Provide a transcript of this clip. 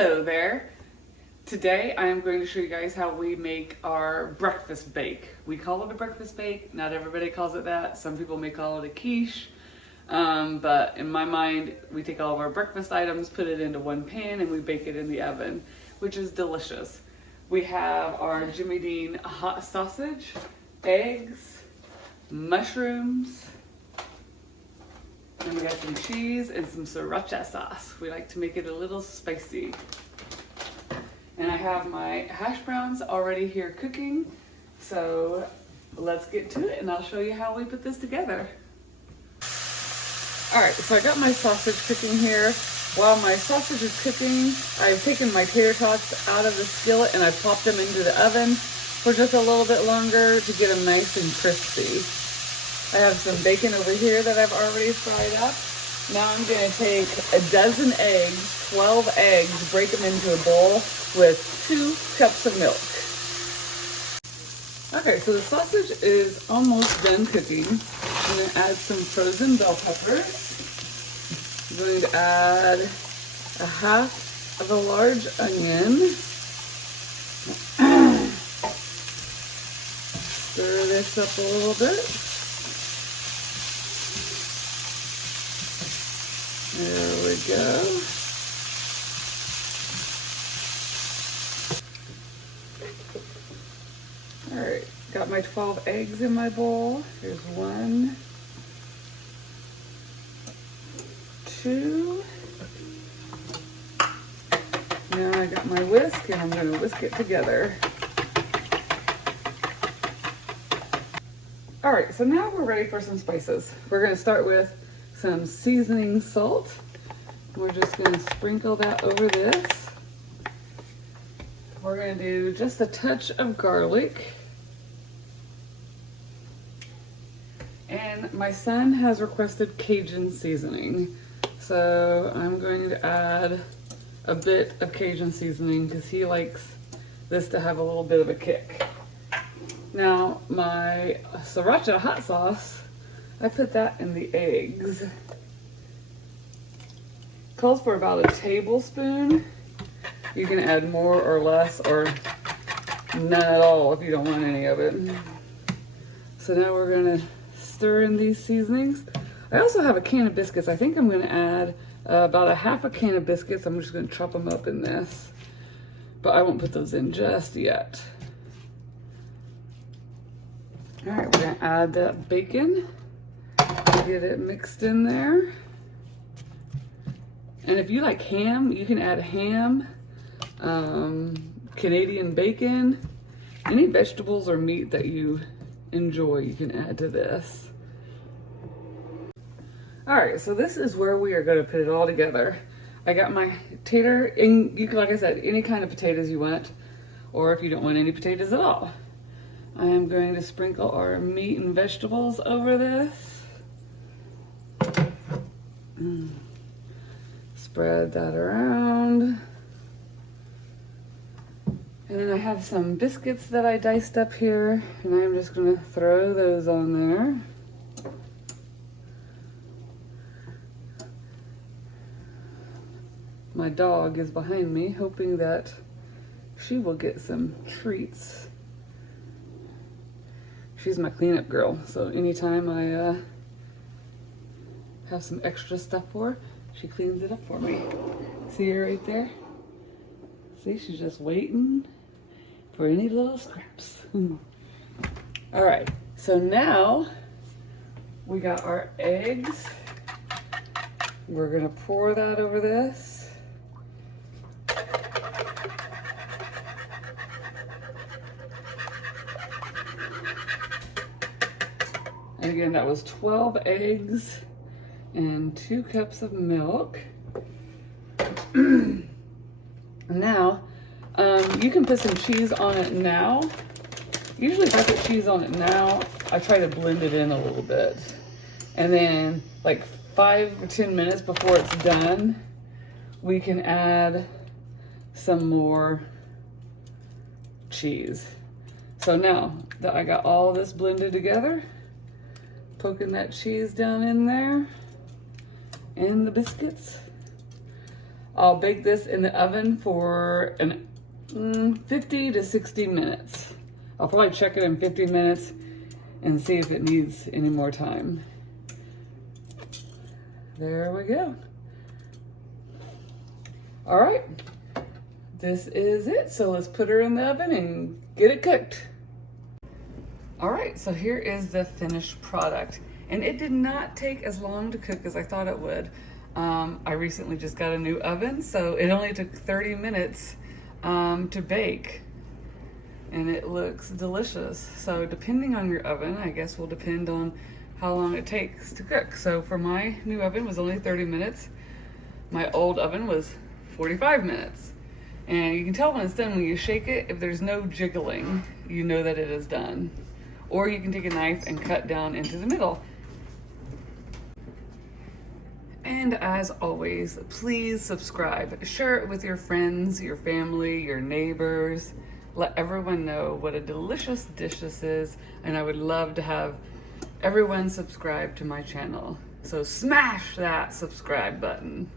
Hello there. Today I am going to show you guys how we make our breakfast bake. We call it a breakfast bake. Not everybody calls it that. Some people may call it a quiche. But in my mind, we take all of our breakfast items, put it into one pan, and we bake it in the oven, which is delicious. We have our Jimmy Dean hot sausage, eggs, mushrooms, and we got some cheese and some sriracha sauce. We like to make it a little spicy. And I have my hash browns already here cooking. So let's get to it and I'll show you how we put this together. All right, so I got my sausage cooking here. While my sausage is cooking, I've taken my tater tots out of the skillet and I popped them into the oven for just a little bit longer to get them nice and crispy. I have some bacon over here that I've already fried up. Now I'm gonna take a dozen eggs, 12 eggs, break them into a bowl with 2 cups of milk. Okay, so the sausage is almost done cooking. I'm gonna add some frozen bell peppers. I'm going to add a half of a large onion. Stir this up a little bit. There we go. All right, got my 12 eggs in my bowl. Here's 1, 2. Now I got my whisk and I'm gonna whisk it together. All right, so now we're ready for some spices. We're gonna start with some seasoning salt. We're just gonna sprinkle that over this. We're gonna do just a touch of garlic. And my son has requested Cajun seasoning. So I'm going to add a bit of Cajun seasoning because he likes this to have a little bit of a kick. Now my sriracha hot sauce, I put that in the eggs. Calls for about a tablespoon. You can add more or less or none at all if you don't want any of it. So now we're gonna stir in these seasonings. I also have a can of biscuits. I think I'm gonna add about a half a can of biscuits. I'm just gonna chop them up in this, but I won't put those in just yet. All right, we're gonna add that bacon. Get it mixed in there. And if you like ham, you can add ham, Canadian bacon, any vegetables or meat that you enjoy, you can add to this. All right, so this is where we are gonna put it all together. I got my tater, and you can, like I said, any kind of potatoes you want, or if you don't want any potatoes at all. I am going to sprinkle our meat and vegetables over this. Spread that around. And then I have some biscuits that I diced up here, and I'm just gonna throw those on there. My dog is behind me, hoping that she will get some treats. She's my cleanup girl, so anytime I have some extra stuff for her, she cleans it up for me. See her right there? See, she's just waiting for any little scraps. All right, so now we got our eggs. We're gonna pour that over this. And again, that was 12 eggs and 2 cups of milk. Now, you can put some cheese on it now. Usually if I put cheese on it now, I try to blend it in a little bit. And then like 5 or 10 minutes before it's done, we can add some more cheese. So now that I got all this blended together, poking that cheese down in there and the biscuits, I'll bake this in the oven for 50 to 60 minutes. I'll probably check it in 50 minutes and see if it needs any more time. There we go. All right, this is it. So let's put her in the oven and get it cooked. All right, so here is the finished product. And it did not take as long to cook as I thought it would. I recently just got a new oven, so it only took 30 minutes to bake. And it looks delicious. So depending on your oven, I guess will depend on how long it takes to cook. So for my new oven was only 30 minutes. My old oven was 45 minutes. And you can tell when it's done when you shake it. If there's no jiggling, you know that it is done. Or you can take a knife and cut down into the middle. And as always, please subscribe. Share it with your friends, your family, your neighbors. Let everyone know what a delicious dish this is. And I would love to have everyone subscribe to my channel. So smash that subscribe button.